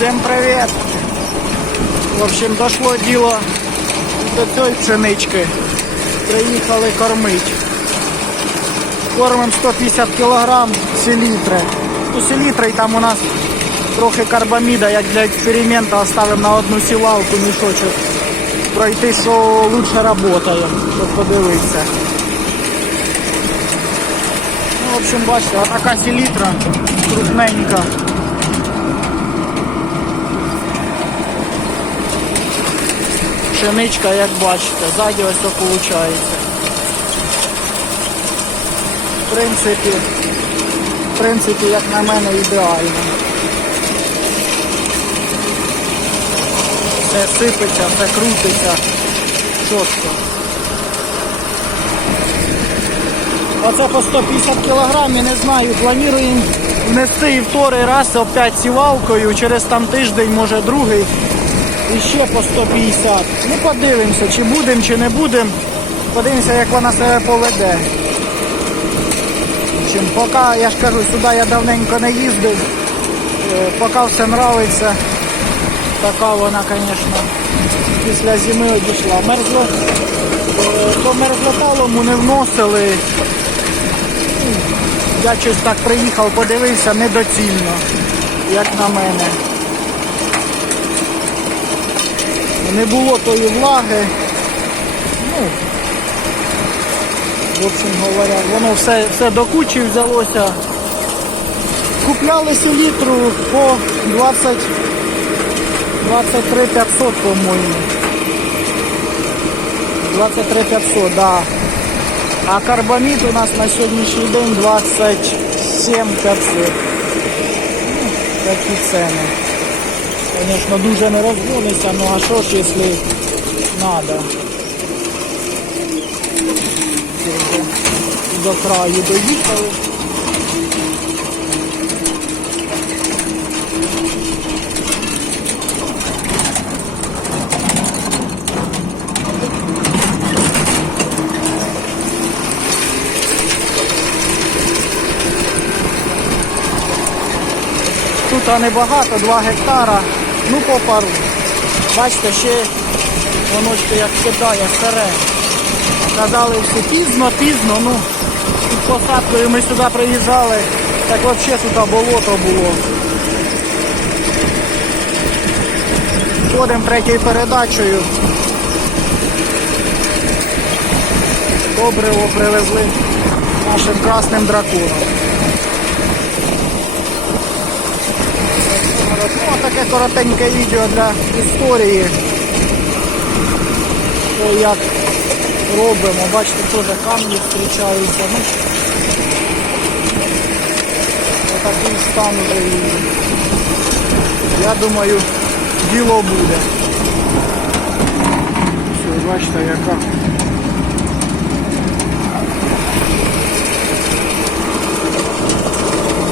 Всем привет! В общем, дошло діло до цієї пшенички. Приїхали кормить. Кормим 150 кг селітри. Ну, селітри там у нас трохи карбаміда, як для експерименту оставимо на одну сілалку мішочок. Пройти, що лучше працює, щоб подивитися. Ну, в общем, бачите, така селітра крупненька. Пшеничка, як бачите, ззаді ось так виходить. В принципі, в принципі, як на мене, ідеально. Все сипеться, все крутиться. Чітко. Оце по 150 кілограмів, не знаю, плануємо внести і вторий раз опять сівалкою, через там тиждень, може другий. І ще по 150. Ну подивимося, чи будемо, чи не будемо. Подивимося, як вона себе поведе. Общем, поки, я ж кажу, сюди я давненько не їздив. Е, Поки все нравиться. Така вона, звісно, після зими одійшла. Мерзло, е, по мерзлоталому не вносили. Я щось так приїхав, подивився недоцільно, як на мене. Не було тої влаги. Ну, в общем говоря, воно все, все до кучі взялося. Купляли селітру по 20, 23 500, по-моєму. 23 500, да. А карбамід у нас на сьогоднішній день 27 500. Ну, такі ціни. Звісно, дуже не розгониться, ну а що ж, якщо треба. До краю доїхали. Тут небагато, 2 гектара, ну по пару. Бачите, ще воно як кидає старе. Казали, що пізно, пізно, ну під посадкою ми сюди приїжджали, так взагалі тут болото було. Ходимо третьою передачею. Добриво привезли нашим красним драконом. Ну, таке коротеньке відео для історії. То як робимо. Бачите, теж камні зустрічаються. Ну, отакий стан вже і я думаю, діло буде. Все, бачите, яка.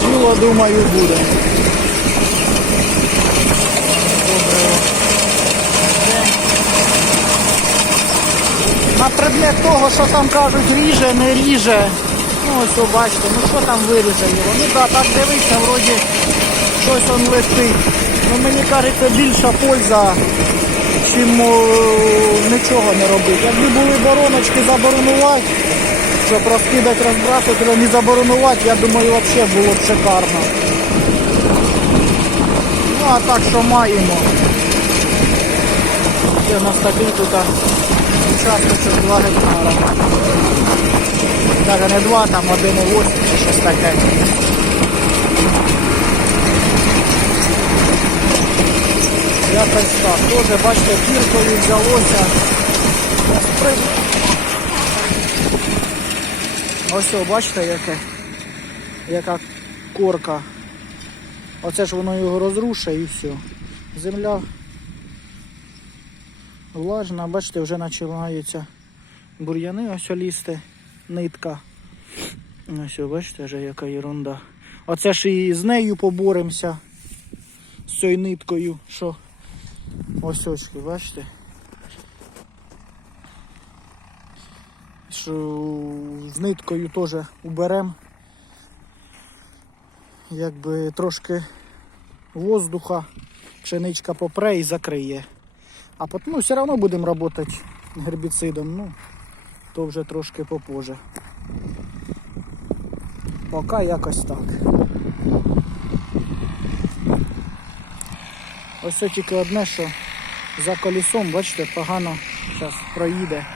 Діло, думаю, буде. На предмет того, що там кажуть, ріже, не ріже. Ну ось бачите, ну що там виріже його. Ну так, так дивиться, вроді щось он летить. Ну мені кажеться більша польза, чим о, нічого не робити. Якби були бороночки заборонувати, щоб розкидати, розбрасувати, але не заборонувати, я думаю, взагалі було б шикарно. Ну а так що маємо. Це у нас такий тут участочок 2 гектара. Даже не 2, там 1,8 чи щось таке. Якось так. Тоже, бачите, кіркою взялося. Ось, о, бачите, яке, яка корка. Оце ж воно його розрушає і все. Земля влажна, бачите, вже починаються бур'яни, ось лізти, нитка. Ось, бачите, вже яка ерунда. Оце ж і з нею поборемося, з цією ниткою, що ось ось, бачите. Що з ниткою теж уберемо. Якби трошки воздуха пшеничка попре і закриє. А потім ну, все одно будемо працювати гербіцидом, ну, то вже трошки попозже. Поки якось так. Ось тільки одне, що за колесом, бачите, погано зараз проїде.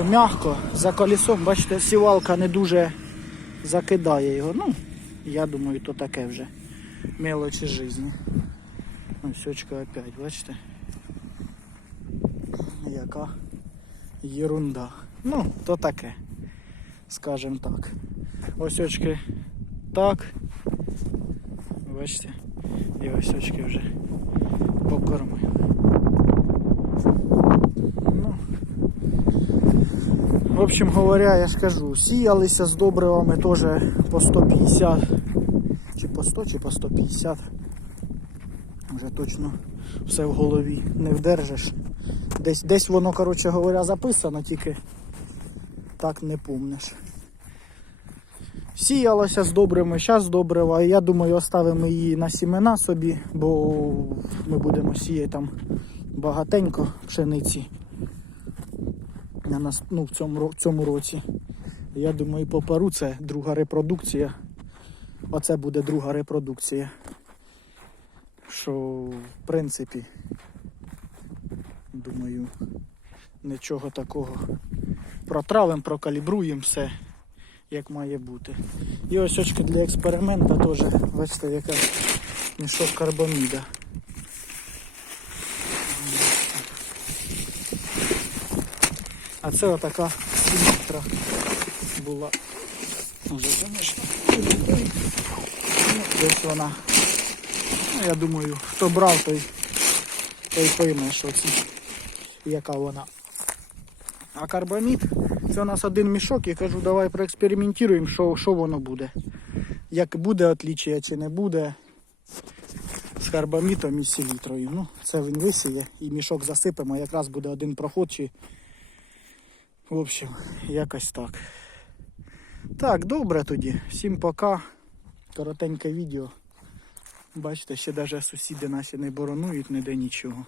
Все м'яко, за колесом, бачите, сівалка не дуже закидає його. Ну, я думаю, то таке вже мелочі житті. Ось очка опять, бачите? Яка єрунда. Ну, то таке, скажем так. Ось очки так. Бачите? І ось очки вже покормив. Ну, в общем говоря, я ж кажу, сіялися з добривами теж по 150, чи по 100, чи по 150. Вже точно все в голові не вдержиш. Десь, десь воно, коротше говоря, записано, тільки так не помниш. Сіялося з добрими, зараз добрива. Я думаю, оставимо її на сімена собі, бо ми будемо сіяти там багатенько пшениці на нас, ну, в цьому, ро- цьому році. Я думаю, по пару це друга репродукція. Оце буде друга репродукція. Що в принципі, думаю, нічого такого. Протравимо, прокалібруємо все, як має бути. І ось очки для експеримента теж, бачите, яка мішок карбаміда. А це отака сімітра була. Вже, звісно, ну, десь вона. Ну, я думаю, хто брав, той, той пойме, що це, яка вона. А карбамід, це у нас один мішок, я кажу, давай проекспериментуємо, що, що воно буде. Як буде отлічія чи не буде з карбамітом і селітрою. Ну, це він висіє і мішок засипемо, якраз буде один проход чи в общем, якось так. Так, добре тоді. Всім пока. Коротеньке відео. Бачите, ще навіть сусіди наші не боронують ніде нічого.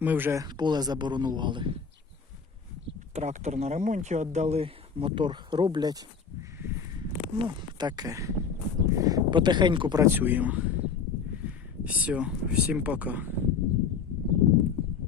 Ми вже поле заборонували. Трактор на ремонті віддали, мотор роблять. Ну, таке. Потихеньку працюємо. Все, всім пока.